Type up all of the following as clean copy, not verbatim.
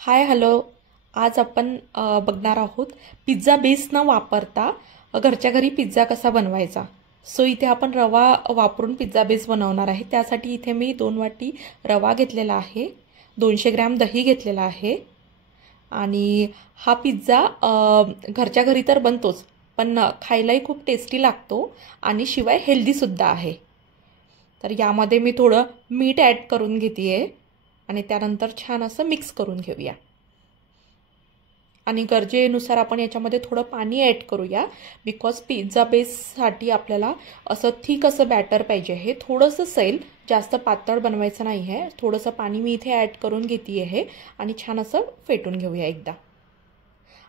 Hi hello. आज आपण बघणार आहोत पिझ्झा बेस न वापरता घरच्या घरी पिझ्झा कसा बनवायचा. सो इथे आपण रवा वापरून पिझ्झा बेस बनवणार आहे. त्यासाठी इथे मी 2 वाटी रवा घेतलेला आहे, 200 ग्रॅम दही घेतलेला आहे आणि हा पिझ्झा घरच्या घरी तर बनतोच, पण खायलाही खूप टेस्टी लागतो आणि शिवाय हेल्दी सुद्धा आहे. तर यामध्ये मी थोडं मीठ ॲड करून घेतेय आणि त्यानंतर छान असं मिक्स करून घेऊया आणि गरजेनुसार आपण याच्यामध्ये थोडं पाणी ॲड करूया. बिकॉज पिझ्झा बेससाठी आपल्याला असं थिक असं बॅटर पाहिजे. हे थोडंसं सैल, जास्त पातळ बनवायचं नाही आहे. थोडंसं पाणी मी इथे ॲड करून घेते आहे आणि छान असं फेटून घेऊया एकदा.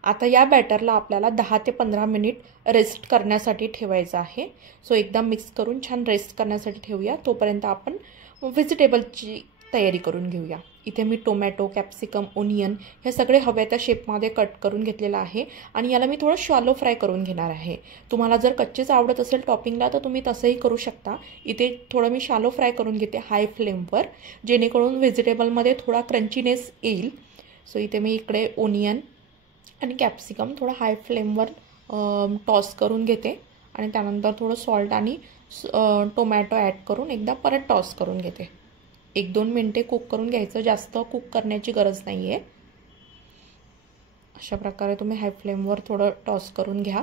आता या बॅटरला आपल्याला 10 ते 15 मिनिट रेस्ट करण्यासाठी ठेवायचं आहे. सो एकदा मिक्स करून छान रेस्ट करण्यासाठी ठेवूया. तोपर्यंत आपण व्हेजिटेबलची तयारी करून घेऊया. इथे मी टोमॅटो, कॅप्सिकम, ओनियन हे सगळे हव्या त्या शेपमध्ये कट करून घेतलेलं आहे आणि याला मी थोडं शॅलो फ्राय करून घेणार आहे. तुम्हाला जर कच्चेच आवडत असेल टॉपिंगला तर तुम्ही तसंही करू शकता. इथे थोडं मी शॅलो फ्राय करून घेते हाय फ्लेमवर, जेणेकरून व्हेजिटेबलमध्ये थोडा क्रंचीनेस येईल. सो इथे मी इकडे ओनियन आणि कॅप्सिकम थोडं हाय फ्लेमवर टॉस करून घेते आणि त्यानंतर थोडं सॉल्ट आणि टोमॅटो ॲड करून एकदा परत टॉस करून घेते. 1-2 मिनिटे कुक करून घ्यायचं, जास्त कुक करण्याची गरज नाही आहे. अशा प्रकारे तुम्ही हाय फ्लेमवर थोडं टॉस करून घ्या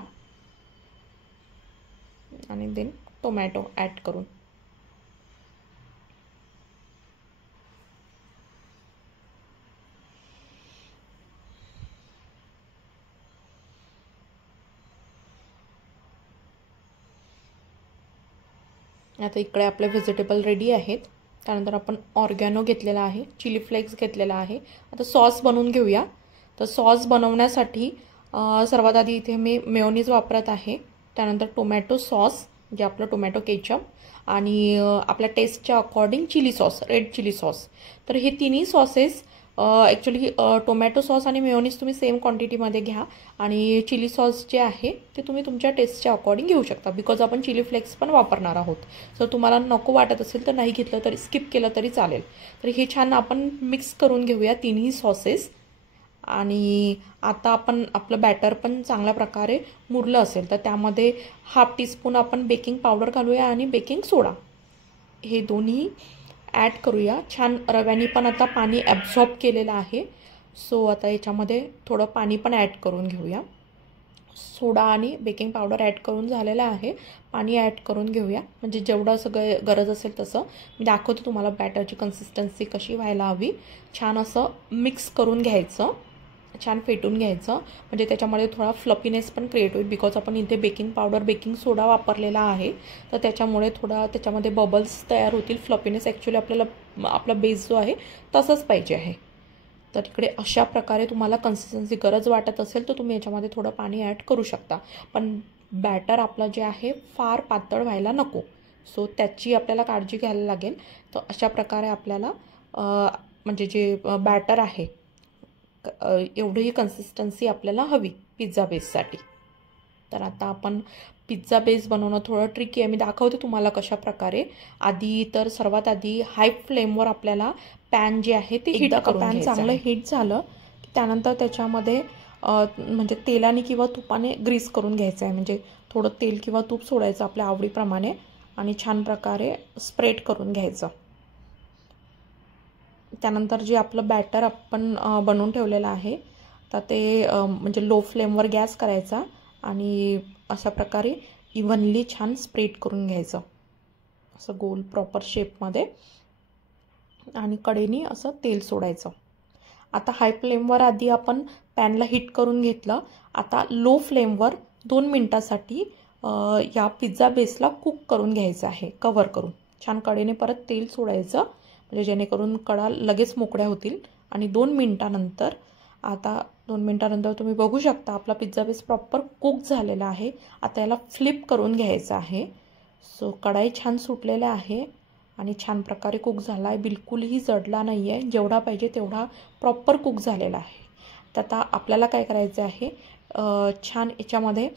आणि देन टोमॅटो ॲड करून आता इकडे आपले व्हेजिटेबल रेडी आहेत. त्यानंतर आपण ऑर्गॅनो घेतलेला आहे, चिली फ्लेक्स घेतलेला आहे. आता सॉस बनवून घेऊया. तर सॉस बनवण्यासाठी सर्वात आधी इथे मी मेयोनीज वापरत आहे. त्यानंतर टोमॅटो सॉस जे आपलं टोमॅटो केचप आणि आपल्या टेस्टच्या according chilli sauce, red chilli sauce. तर हे तिन्ही सॉसेस ॲक्च्युली टोमॅटो सॉस आणि मेयोनीज तुम्ही सेम क्वांटिटीमध्ये घ्या आणि चिली सॉस जे आहे ते तुम्ही तुमच्या टेस्टच्या अकॉर्डिंग घेऊ शकता. बिकॉज आपण चिली फ्लेक्स पण वापरणार आहोत. सो तुम्हाला नको वाटत असेल तर नाही घेतलं तरी, स्किप केलं तरी चालेल. तर हे छान आपण मिक्स करून घेऊया तिन्ही सॉसेस. आणि आता आपण आपलं बॅटर पण चांगल्या प्रकारे मुरलं असेल तर त्यामध्ये 1/2 टीस्पून आपण बेकिंग पावडर घालूया आणि बेकिंग सोडा हे दोन्ही ॲड करूया. छान रव्याने पण आता पाणी ॲब्झॉर्ब केलेलं आहे. सो आता याच्यामध्ये थोडं पाणी पण ॲड करून घेऊया. सोडा आणि बेकिंग पावडर ॲड करून झालेलं आहे. पाणी ॲड करून घेऊया, म्हणजे जेवढं सगळं गरज असेल तसं. मी दाखवते तुम्हाला बॅटरची कन्सिस्टन्सी कशी व्हायला हवी. छान असं मिक्स करून घ्यायचं, छान फेटून घ्यायचं, म्हणजे त्याच्यामध्ये थोडा फ्लफीनेस पण क्रिएट होईल. बिकॉज आपण इथे बेकिंग पावडर, बेकिंग सोडा वापरलेला आहे तर त्याच्यामुळे थोडा त्याच्यामध्ये बबल्स तयार होतील. फ्लफीनेस ॲक्च्युली आपल्याला आपला बेस जो आहे तसंच पाहिजे आहे. तर इकडे अशा प्रकारे तुम्हाला कन्सिस्टन्सी गरज वाटत असेल तर तुम्ही याच्यामध्ये थोडं पाणी ॲड करू शकता. पण बॅटर आपलं जे आहे फार पातळ व्हायला नको. सो त्याची आपल्याला काळजी घ्यायला लागेल. तर अशा प्रकारे आपल्याला म्हणजे जे बॅटर आहे एवढी कन्सिस्टन्सी आपल्याला हवी पिझ्झा बेससाठी. तर आता आपण पिझ्झा बेस बनवणं थोडं ट्रिकी आहे. मी दाखवते तुम्हाला कशा प्रकारे. आधी तर सर्वात आधी हाय फ्लेमवर आपल्याला पॅन जे आहे ते हीट करून घ्यायचं. पॅन चांगलं हीट झालं की त्यानंतर त्याच्यामध्ये म्हणजे तेलाने किंवा तुपाने ग्रीस करून घ्यायचं आहे. म्हणजे थोडं तेल किंवा तूप सोडायचं आपल्या आवडीप्रमाणे आणि छान प्रकारे स्प्रेड करून घ्यायचं. त्यानंतर जे आपलं बॅटर आपण बनवून ठेवलेलं आहे तर ते म्हणजे लो फ्लेमवर गॅस करायचा आणि अशा प्रकारे इव्हनली छान स्प्रेड करून घ्यायचं असं गोल प्रॉपर शेपमध्ये आणि कडेने असं तेल सोडायचं. आता हाय फ्लेमवर आधी आपण पॅनला हीट करून घेतलं. आता लो फ्लेमवर 2 मिनिटासाठी या पिझ्झा बेसला कुक करून घ्यायचं आहे, कव्हर करून. छान कडेने परत तेल सोडायचं म्हणजे जेणेकरून कडा लगेच मोकळ्या होतील. आणि 2 मिनिटानंतर, आता 2 मिनिटानंतर तुम्ही बघू शकता आपला पिझ्झा बेस प्रॉपर कुक झालेला आहे. आता याला फ्लिप करून घ्यायचं आहे. सो कढाई छान सुटलेला आहे आणि छान प्रकारे कुक झाला आहे. बिलकुलही जडला नाही आहे, जेवढा पाहिजे तेवढा प्रॉपर कुक झालेला आहे. तर आता आपल्याला काय करायचं आहे, छान याच्यामध्ये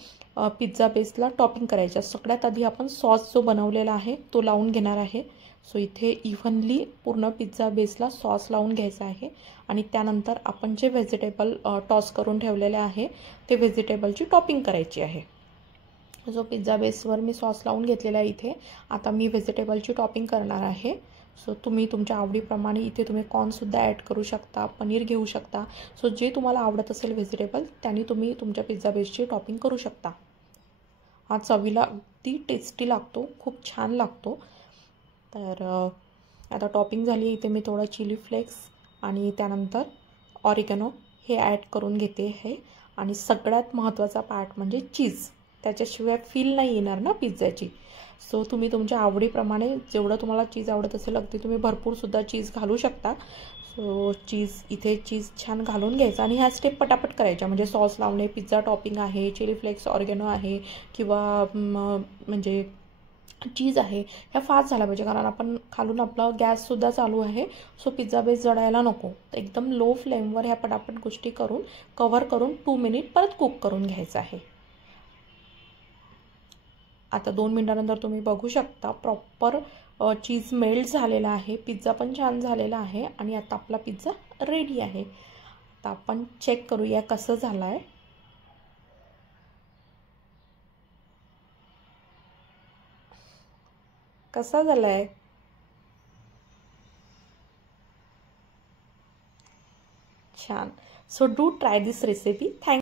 पिझ्झा बेसला टॉपिंग करायचं. सगळ्यात आधी आपण सॉस जो बनवलेला आहे तो लावून घेणार आहे. सो इथे इव्हनली पूर्ण पिझ्झा बेसला सॉस लावून घ्यायचा आहे आणि त्यानंतर आपण जे व्हेजिटेबल टॉस करून ठेवलेले आहे ते व्हेजिटेबलची टॉपिंग करायची आहे. जो पिझ्झा बेसवर मी सॉस लावून घेतलेला आहे इथे, आता मी व्हेजिटेबलची टॉपिंग करणार आहे. सो तुम्ही तुमच्या आवडीप्रमाणे इथे तुम्ही कॉर्नसुद्धा ॲड करू शकता, पनीर घेऊ शकता. सो जे तुम्हाला आवडत असेल व्हेजिटेबल त्यांनी तुम्ही तुमच्या पिझ्झा बेसची टॉपिंग करू शकता. हा चवीला अगदी टेस्टी लागतो, खूप छान लागतो. तर आता टॉपिंग झाली. इथे मी थोडा चिली फ्लेक्स आणि त्यानंतर ऑरिगॅनो हे ॲड करून घेते आहे. आणि सगळ्यात महत्त्वाचा पार्ट म्हणजे चीज. त्याच्याशिवाय फील नाही येणार ना पिझ्झाची. सो तुम्ही तुमच्या आवडीप्रमाणे जेवढं तुम्हाला चीज आवडत असेल अगदी तुम्ही भरपूरसुद्धा चीज घालू शकता. सो इथे चीज छान घालून घ्यायचं आणि ह्या स्टेप पटापट करायच्या. म्हणजे सॉस लावणे, पिझ्झा टॉपिंग आहे, चिली फ्लेक्स, ऑर्गॅनो आहे किंवा म्हणजे चीज आहे, ह्या फास्ट झाल्या पाहिजे कारण आपण खालून आपला गॅससुद्धा चालू आहे. सो पिझ्झा बेस जळायला नको. तर एकदम लो फ्लेमवर ह्या पटापट गोष्टी करून कव्हर करून 2 मिनिट परत कुक करून घ्यायचं आहे. आता 2 मिनिटानंतर तुम्ही बघू शकता प्रॉपर चीज मेल्ट झालेला आहे, पिझ्झा पण छान झालेला आहे आणि आता आपला पिझ्झा रेडी आहे. आता आपण चेक करूया कसं झालं आहे. कसा झाला आहे? छान. So do try this recipe. Thank